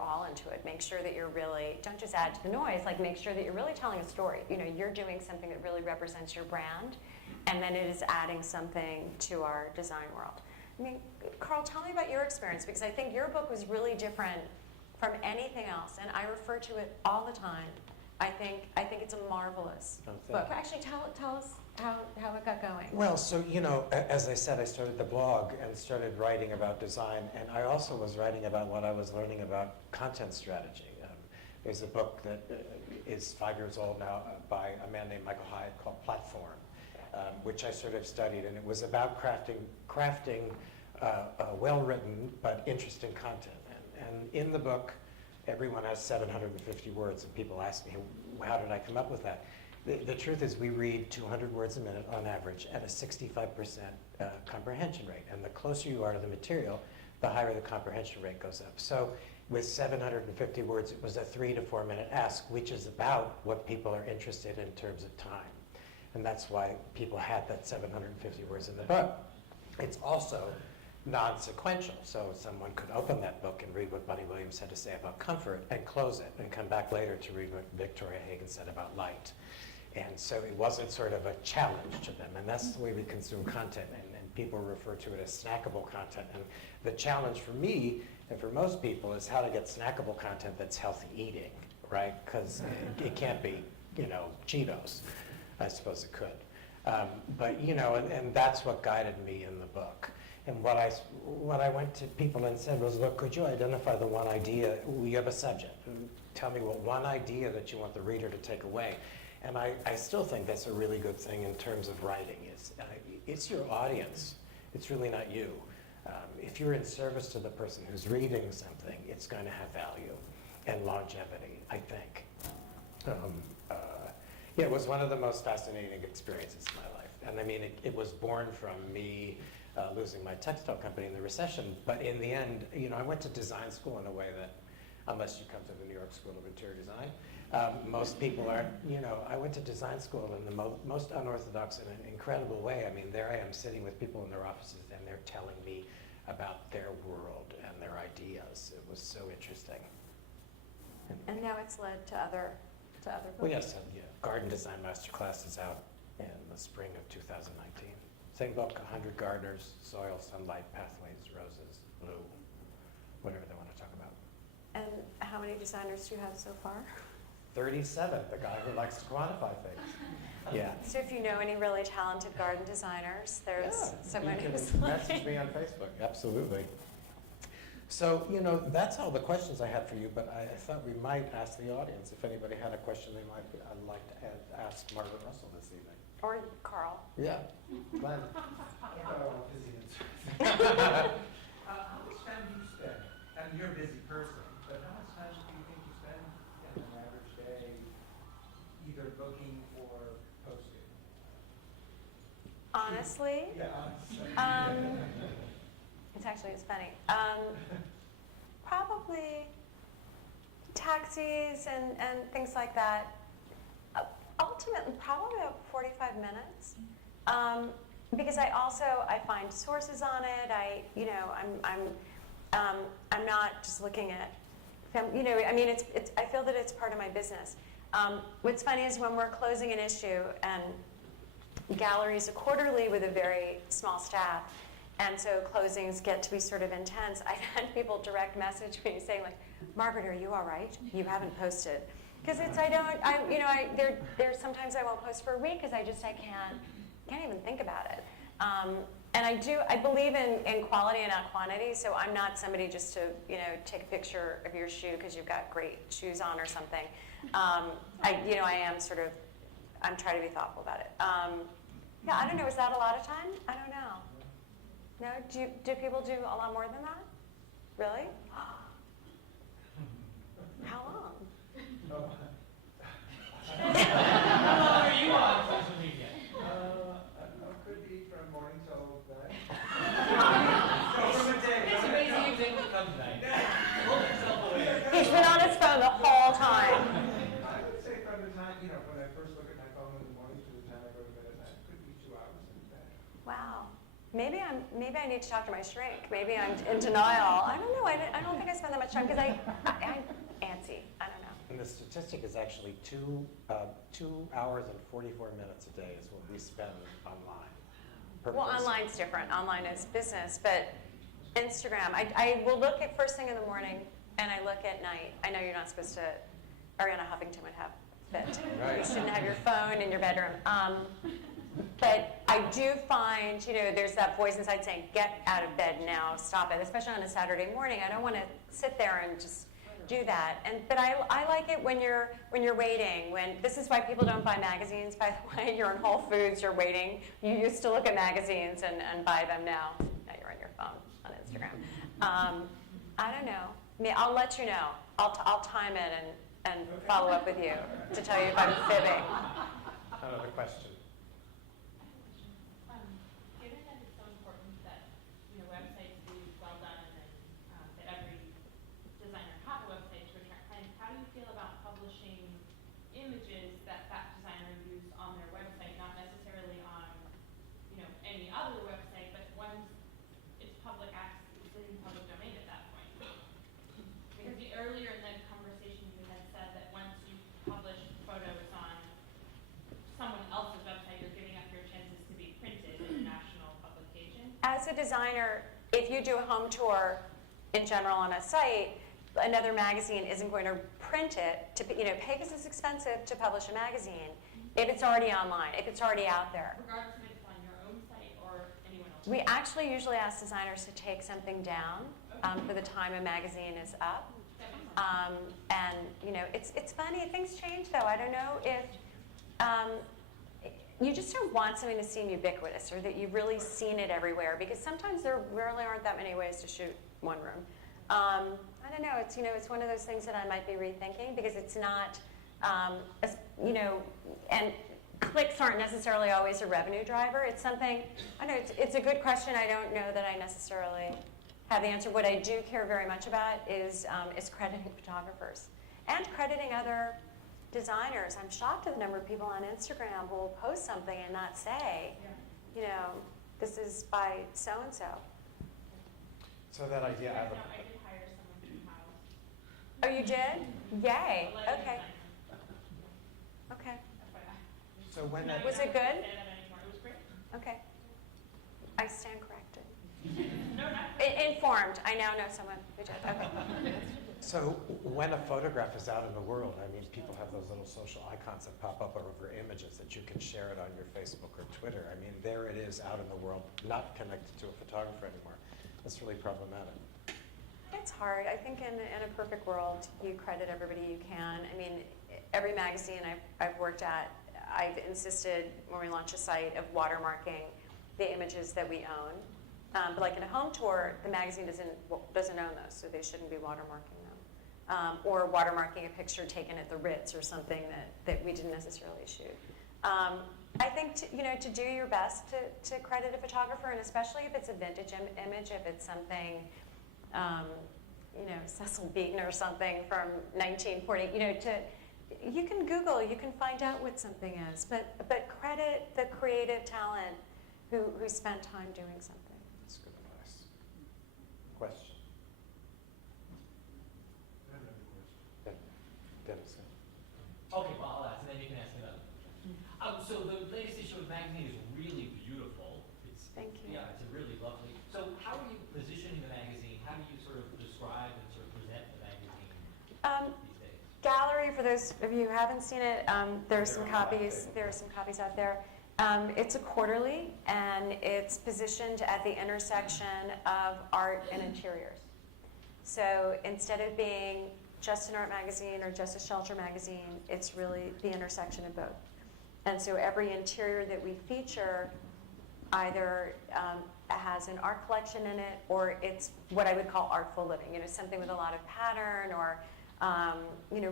all into it. Make sure that you're really, don't just add to the noise, like make sure that you're really telling a story. You're doing something that really represents your brand, and then it is adding something to our design world. I mean, Carl, tell me about your experience, because I think your book was really different from anything else, and I refer to it all the time. I think it's a marvelous book. Actually, tell us how it got going. Well, so, as I said, I started the blog and started writing about design, and I also was writing about what I was learning about content strategy. There's a book that is 5 years old now by a man named Michael Hyatt called Platform, which I sort of studied, and it was about crafting well-written but interesting content. And in the book, everyone has 750 words, and people ask me, how did I come up with that? The truth is we read 200 words a minute on average at a 65% comprehension rate. And the closer you are to the material, the higher the comprehension rate goes up. So with 750 words, it was a 3 to 4 minute ask, which is about what people are interested in terms of time. And that's why people had that 750 words in the book. It's also non-sequential, so someone could open that book and read what Bunny Williams had to say about comfort and close it and come back later to read what Victoria Hagan said about light. And so it wasn't sort of a challenge to them, and that's the way we consume content, and people refer to it as snackable content. And the challenge for me and for most people is how to get snackable content that's healthy eating, right? Because it can't be, Cheetos. I suppose it could. But, and that's what guided me in the book. And what I went to people and said was, look, could you identify the one idea? You have a subject. Tell me what one idea that you want the reader to take away. And I still think that's a really good thing in terms of writing. It's your audience. It's really not you. If you're in service to the person who's reading something, it's going to have value and longevity, I think. It was one of the most fascinating experiences in my life. And I mean, it was born from me losing my textile company in the recession. But in the end, I went to design school in a way that, unless you come to the New York School of Interior Design, most people aren't, I went to design school in the most unorthodox and an incredible way. I mean, there I am sitting with people in their offices and they're telling me about their world and their ideas. It was so interesting. And now it's led to other books. Well, yes, Garden Design Masterclass is out in the spring of 2019. Same book, 100 gardeners, soil, sunlight, pathways, roses, blue, whatever they want to talk about. And how many designers do you have so far? 37, the guy who likes to quantify things. Yeah. So if you know any really talented garden designers, there's someone you who's can message me on Facebook, absolutely. So, that's all the questions I had for you, but I thought we might ask the audience if anybody had a question I'd like to ask Margaret Russell this evening. Or Carl. Yeah, Glenn. How much time do you spend? I mean, you're a busy person, but how much time do you think you spend in an average day either booking or posting? Honestly, Yeah. it's funny. Probably taxis and things like that. Ultimately, probably about 45 minutes. Because I find sources on it. I'm not just looking at, I feel that it's part of my business. What's funny is when we're closing an issue, and galleries are quarterly with a very small staff, and so closings get to be sort of intense. I've had people direct message me saying, like, Margaret, are you all right? You haven't posted. Because there's sometimes I won't post for a week because I can't even think about it. And I believe in quality and not quantity, so I'm not somebody just to, take a picture of your shoe because you've got great shoes on or something. I'm trying to be thoughtful about it. I don't know, is that a lot of time? I don't know. No, do people do a lot more than that? Really? How long? How long are you on social media? Could be from morning till night. From a day. It's amazing you didn't come tonight. Hold yourself away. He's been on his phone the whole time. I would say from the time, when I first look at my phone in the morning to the time I go to bed at night, it could be 2 hours. Maybe I need to talk to my shrink. Maybe I'm in denial. I don't know. I don't think I spend that much time because I'm antsy. I don't know. And the statistic is actually 2 hours and 44 minutes a day is what we spend online. per Well, person. online's different. Online is business, but Instagram, I will look at first thing in the morning and I look at night. I know you're not supposed to, Ariana Huffington would have fit. Right. You shouldn't have your phone in your bedroom. But I do find, there's that voice inside saying, get out of bed now, stop it, especially on a Saturday morning. I don't want to sit there and just do that. But I like it when you're waiting. This is why people don't buy magazines, by the way. You're in Whole Foods, you're waiting. You used to look at magazines and buy them now. Now you're on your phone, on Instagram. I don't know. I'll let you know. I'll time it and follow up with you to tell you if I'm fibbing. Another question. Given that it's so important that websites be well done and that every designer have a website to attract clients, how do you feel about publishing images that designer used on their website, not necessarily on any other website, but once it's public access, it's in public domain at that point? Because earlier in the conversation you had said that once you publish photos on someone else's website, you're giving up your chances to be printed in a national publication. As a designer, if you do a home tour in general on a site, another magazine isn't going to print it to pay because it's expensive to publish a magazine if it's already online, if it's already out there. Regardless if it's on your own site or anyone else's. We actually usually ask designers to take something down for the time a magazine is up. And it's funny, things change though. I don't know if you just don't want something to seem ubiquitous or that you've really seen it everywhere, because sometimes there really aren't that many ways to shoot one room. I don't know. It's one of those things that I might be rethinking, because it's not, and clicks aren't necessarily always a revenue driver. It's something. I know it's a good question. I don't know that I necessarily have the answer. What I do care very much about is crediting photographers and crediting other designers. I'm shocked at the number of people on Instagram who will post something and not say, this is by so-and-so. So that idea, I have I did hire someone from house. Oh, you did? Yay. Okay. Okay. so when that, Was it good? Say that anymore. It was great. Okay. I stand corrected. No, not Informed. I now know someone who did. Okay. so when a photograph is out in the world, I mean, people have those little social icons that pop up over images that you can share it on your Facebook or Twitter. I mean, there it is out in the world, not connected to a photographer anymore. That's really problematic. It's hard. I think in a perfect world, you credit everybody you can. I mean, every magazine I've worked at, I've insisted when we launch a site of watermarking the images that we own. But like in a home tour, the magazine doesn't own those, so they shouldn't be watermarking them. Or watermarking a picture taken at the Ritz or something that we didn't necessarily shoot. I think to do your best to credit a photographer, and especially if it's a vintage image, if it's something, Cecil Beaton or something from 1940, you can Google, you can find out what something is, but credit the creative talent who spent time doing something. That's good advice. Question? Dennis. Okay, well, I'll ask, and then you can ask another. So the latest issue of the magazine is really beautiful. Thank you. Yeah, it's a really lovely. So how are you positioning the magazine? How do you sort of describe and sort of present the magazine these days? Gallery, for those of you who haven't seen it, there are some copies. There are some copies out there. It's a quarterly, and it's positioned at the intersection of art and interiors. So instead of being just an art magazine or just a shelter magazine, it's really the intersection of both. And so every interior that we feature either has an art collection in it, or it's what I would call artful living, something with a lot of pattern or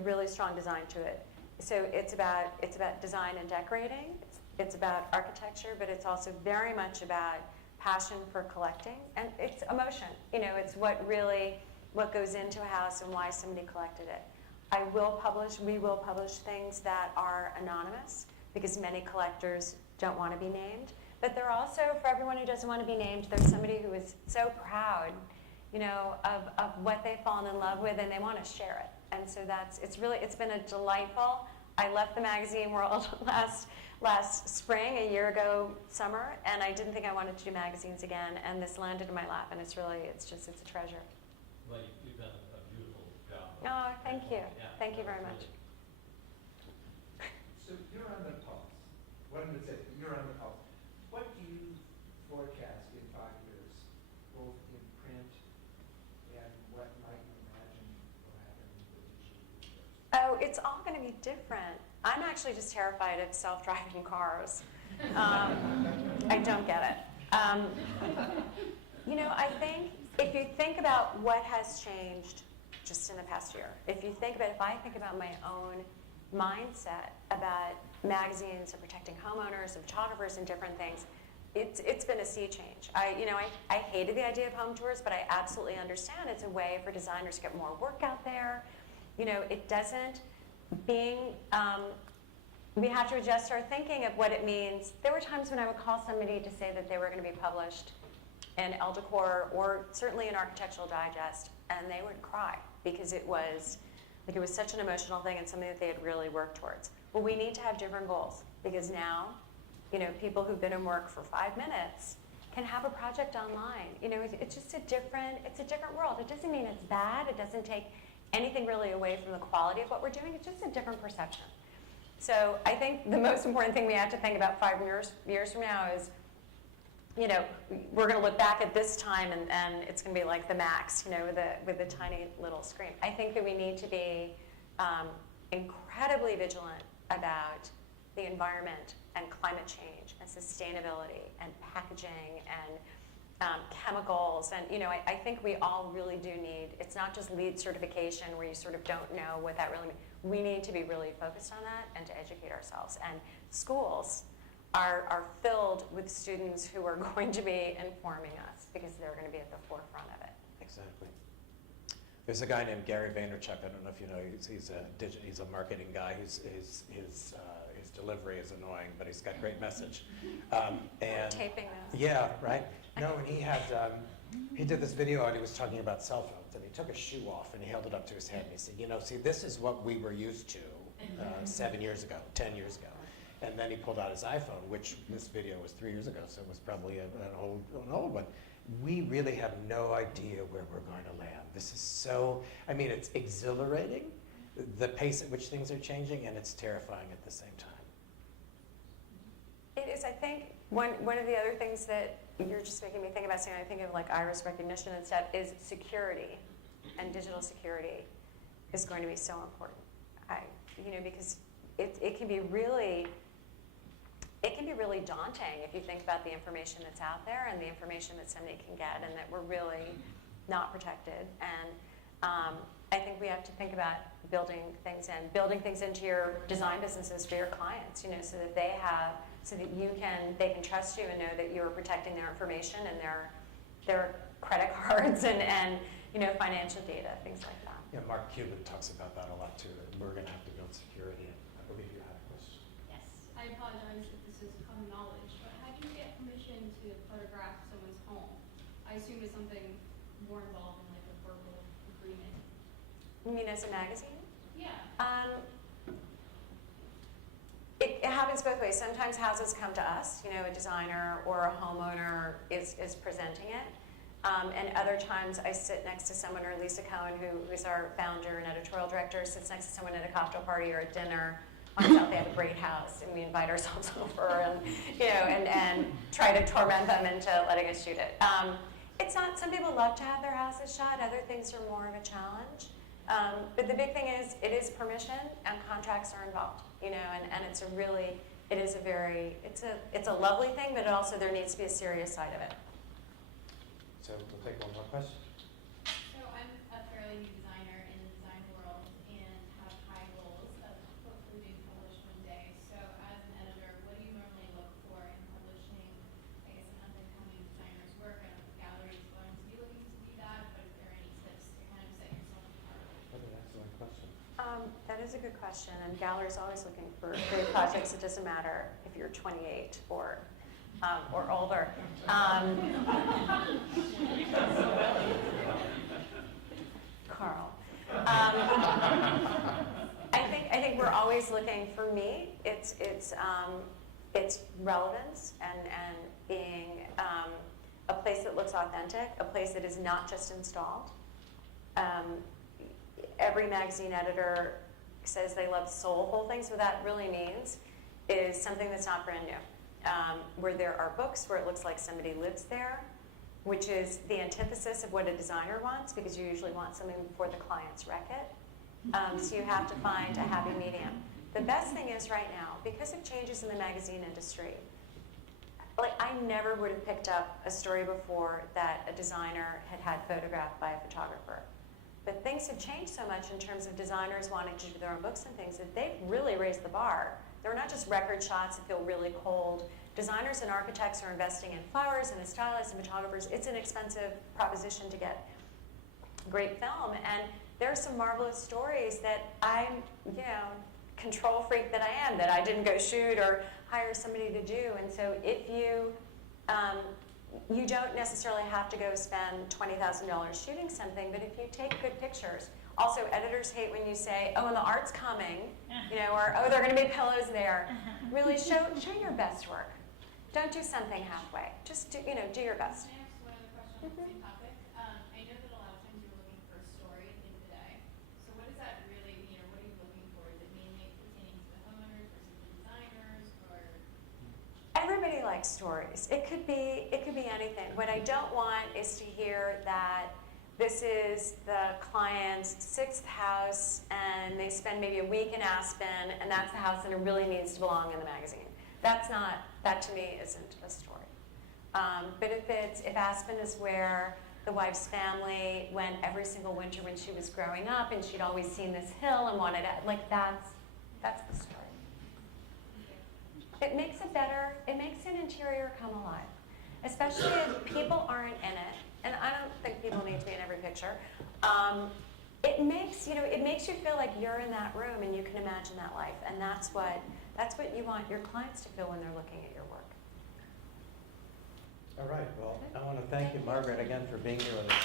really strong design to it. So it's about design and decorating. It's about architecture, but it's also very much about passion for collecting, and it's emotion. It's what goes into a house and why somebody collected it. We will publish things that are anonymous, because many collectors don't want to be named. but they're also, for everyone who doesn't want to be named, there's somebody who is so proud, of what they've fallen in love with, and they want to share it. And so it's been a delightful. I left the magazine world last spring, a year ago summer, and I didn't think I wanted to do magazines again, and this landed in my lap, and it's a treasure. Well, you've done a beautiful job. Oh, thank you. Yeah, Thank you very much. So you're on the pulse. What I'm going to say, you're on the pulse. What do you forecast in 5 years, both in print and what might you imagine will happen in the digital universe? Oh, it's all going to be different. I'm actually just terrified of self-driving cars. I don't get it. I think if you think about what has changed just in the past year, if I think about my own mindset about magazines and protecting homeowners and photographers and different things, it's been a sea change. I hated the idea of home tours, but I absolutely understand it's a way for designers to get more work out there. It doesn't we have to adjust our thinking of what it means. There were times when I would call somebody to say that they were going to be published in Elle Decor or certainly in Architectural Digest, and they would cry because it was such an emotional thing and something that they had really worked towards. Well, we need to have different goals because now, people who've been in work for 5 minutes can have a project online. It's just a different world. It doesn't mean it's bad. It doesn't take anything really away from the quality of what we're doing. It's just a different perception. So I think the most important thing we have to think about 5 years from now is, we're going to look back at this time and it's going to be like the Max, with the tiny little screen. I think that we need to be incredibly vigilant about the environment and climate change and sustainability and packaging and chemicals. And, I think we all really do need, it's not just LEED certification where you sort of don't know what that really means. We need to be really focused on that and to educate ourselves. And schools are filled with students who are going to be informing us because they're going to be at the forefront of it. Exactly. There's a guy named Gary Vaynerchuk. I don't know if you know. He's a marketing guy. His delivery is annoying, but he's got great message. And Taping this. yeah, right. No, and he did this video and he was talking about cell phones, and he took a shoe off and he held it up to his head and he said, see, this is what we were used to 7 years ago, 10 years ago. And then he pulled out his iPhone, which this video was 3 years ago, so it was probably an old one. We really have no idea where we're going to land. This is so, it's exhilarating, the pace at which things are changing, and it's terrifying at the same time. It is, I think, one of the other things that you're just making me think about, saying I think of like iris recognition and stuff, is security, and digital security is going to be so important. Because it can be really daunting if you think about the information that's out there and the information that somebody can get, and that we're really not protected. And I think we have to think about building things into your design businesses for your clients, so that they can trust you and know that you're protecting their information and their credit cards and financial data, things like that. Yeah, Mark Cuban talks about that a lot too, that we're going to have to build security. I believe you had a question. Yes, I apologize if this is common knowledge, but how do you get permission to photograph someone's home? I assume it's something more involved in like a verbal agreement. You mean as a magazine? Yeah. It happens both ways. Sometimes houses come to us, a designer or a homeowner is presenting it. And other times I sit next to someone, or Lisa Cohen, who is our founder and editorial director, sits next to someone at a cocktail party or a dinner on South. They have a great house, and we invite ourselves over and try to torment them into letting us shoot it. It's not, some people love to have their houses shot, other things are more of a challenge. But the big thing is, it is permission and contracts are involved, and it's it's a lovely thing, but also there needs to be a serious side of it. So we'll take one more question. So I'm a fairly new designer in the design world and have high goals of hopefully being published one day. So as an editor, what do you normally look for in publishing, I guess, an up-and-coming designer's work? I don't know if the gallery is going to be looking to do that, but is there any tips to kind of set yourself apart? What an excellent question. That is a good question, and galleries always looking for great projects. It doesn't matter if you're 28 or or older. Carl. I think we're always looking, for me, it's relevance and being a place that looks authentic, a place that is not just installed. Every magazine editor says they love soulful things. What that really means is something that's not brand new, where there are books where it looks like somebody lives there, which is the antithesis of what a designer wants, because you usually want something before the clients wreck it. So you have to find a happy medium. The best thing is right now, because of changes in the magazine industry, like I never would have picked up a story before that a designer had photographed by a photographer. But things have changed so much in terms of designers wanting to do their own books and things that they've really raised the bar. They're not just record shots that feel really cold. Designers and architects are investing in flowers and stylists and photographers. It's an expensive proposition to get great film. And there are some marvelous stories that I'm, control freak that I am, that I didn't go shoot or hire somebody to do. And so if you, you don't necessarily have to go spend $20,000 shooting something, but if you take good pictures. Also, editors hate when you say, oh, and the art's coming, or oh, there are going to be pillows there. Really show your best work. Don't do something halfway. Just do your best. Can I ask one other question on the same topic? I know that a lot of times you're looking for a story at the end of the day. So what does that really, what are you looking for? Is it mainly pertaining to the homeowners versus the designers, or? Everybody likes stories. It could be anything. What I don't want is to hear that this is the client's 6th house and they spend maybe a week in Aspen and that's the house and it really needs to belong in the magazine. That to me isn't a story. But if Aspen is where the wife's family went every single winter when she was growing up and she'd always seen this hill and wanted it, that's the story. It makes an interior come alive, especially if people aren't in it. And I don't think people need to be in every picture. It makes you feel like you're in that room and you can imagine that life. And that's what you want your clients to feel when they're looking at your work. All right, well, I want to thank you, Margaret, again for being here with us.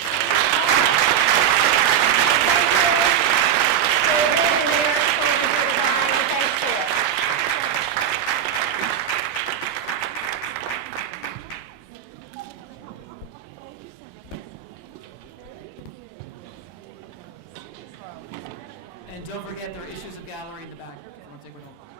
And don't forget, there are issues of gallery in the back. If you want to take one home.